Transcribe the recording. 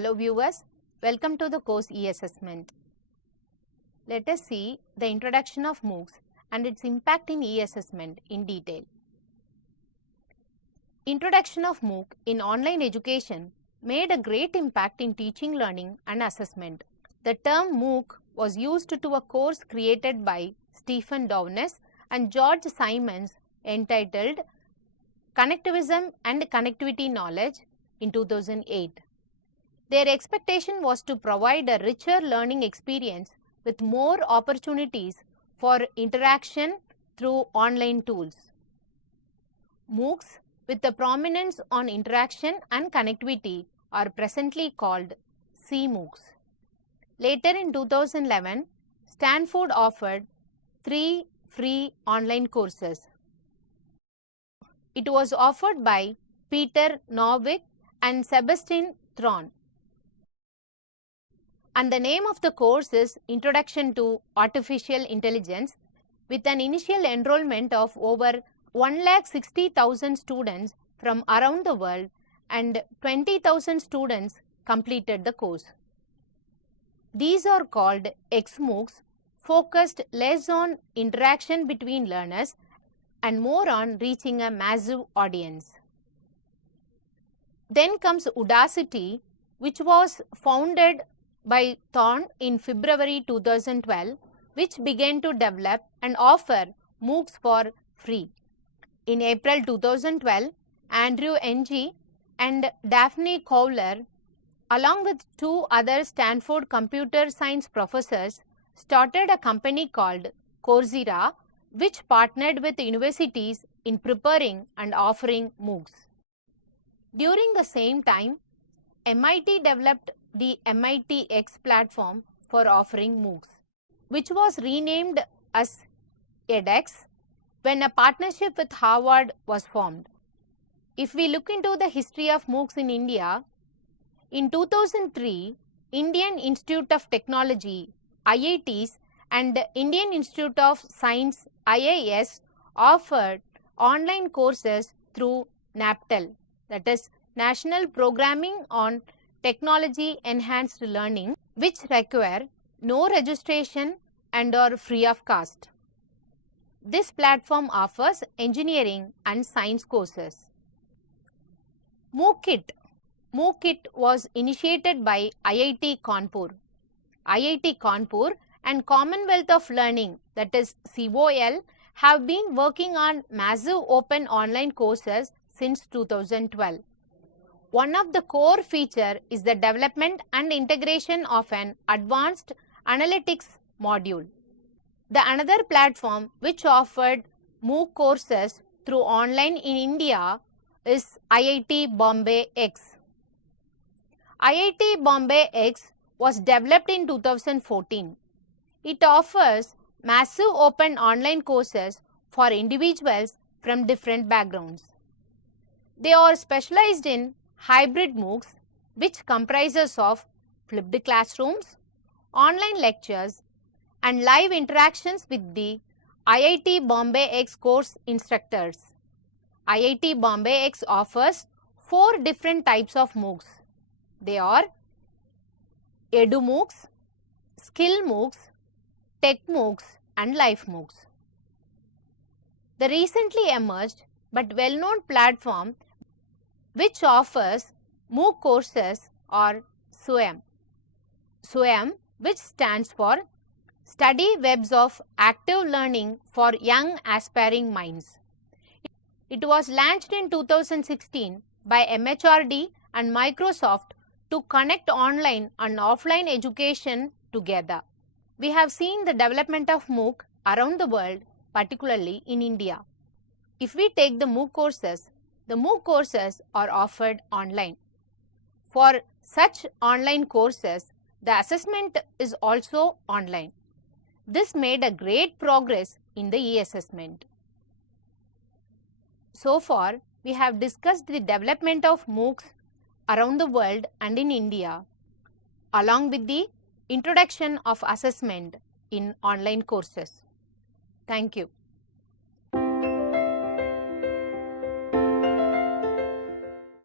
Hello viewers, welcome to the course E-Assessment. Let us see the introduction of MOOCs and its impact in E-Assessment in detail. Introduction of MOOC in online education made a great impact in teaching, learning and assessment. The term MOOC was used to a course created by Stephen Downes and George Simons entitled Connectivism and Connectivity Knowledge in 2008. Their expectation was to provide a richer learning experience with more opportunities for interaction through online tools. MOOCs with a prominence on interaction and connectivity are presently called CMOOCs. Later in 2011, Stanford offered 3 free online courses. It was offered by Peter Norvig and Sebastian Thrun. And the name of the course is Introduction to Artificial Intelligence, with an initial enrollment of over 160,000 students from around the world, and 20,000 students completed the course. These are called XMOOCs, focused less on interaction between learners and more on reaching a massive audience. Then comes Udacity, which was founded by Thorne in February 2012, which began to develop and offer MOOCs for free. In April 2012, Andrew Ng and Daphne Cowler, along with 2 other Stanford computer science professors, started a company called Coursera, which partnered with universities in preparing and offering MOOCs. During the same time, MIT developed the MIT-X platform for offering MOOCs, which was renamed as edX when a partnership with Harvard was formed. If we look into the history of MOOCs in India, in 2003, Indian Institute of Technology, IITs, and Indian Institute of Science, IIS, offered online courses through NPTEL, that is National Programming on Technology Enhanced Learning, which require no registration and are free of cost. This platform offers engineering and science courses. MOOCkit. MOOCkit was initiated by IIT Kanpur. IIT Kanpur and Commonwealth of Learning, that is COL, have been working on massive open online courses since 2012. One of the core features is the development and integration of an advanced analytics module. The another platform which offered MOOC courses through online in India is IIT Bombay X. IIT Bombay X was developed in 2014. It offers massive open online courses for individuals from different backgrounds. They are specialized in hybrid MOOCs, which comprises of flipped classrooms, online lectures, and live interactions with the IIT Bombay X course instructors. IIT Bombay X offers 4 different types of MOOCs. They are Edu MOOCs, Skill MOOCs, Tech MOOCs, and Life MOOCs. The recently emerged but well-known platform which offers MOOC courses are SWAYAM. SWAYAM, which stands for Study Webs of Active Learning for Young Aspiring Minds. It was launched in 2016 by MHRD and Microsoft to connect online and offline education together. We have seen the development of MOOC around the world, particularly in India. If we take the MOOC courses are offered online. For such online courses, the assessment is also online. This made a great progress in the E-Assessment. So far, we have discussed the development of MOOCs around the world and in India, along with the introduction of assessment in online courses. Thank you.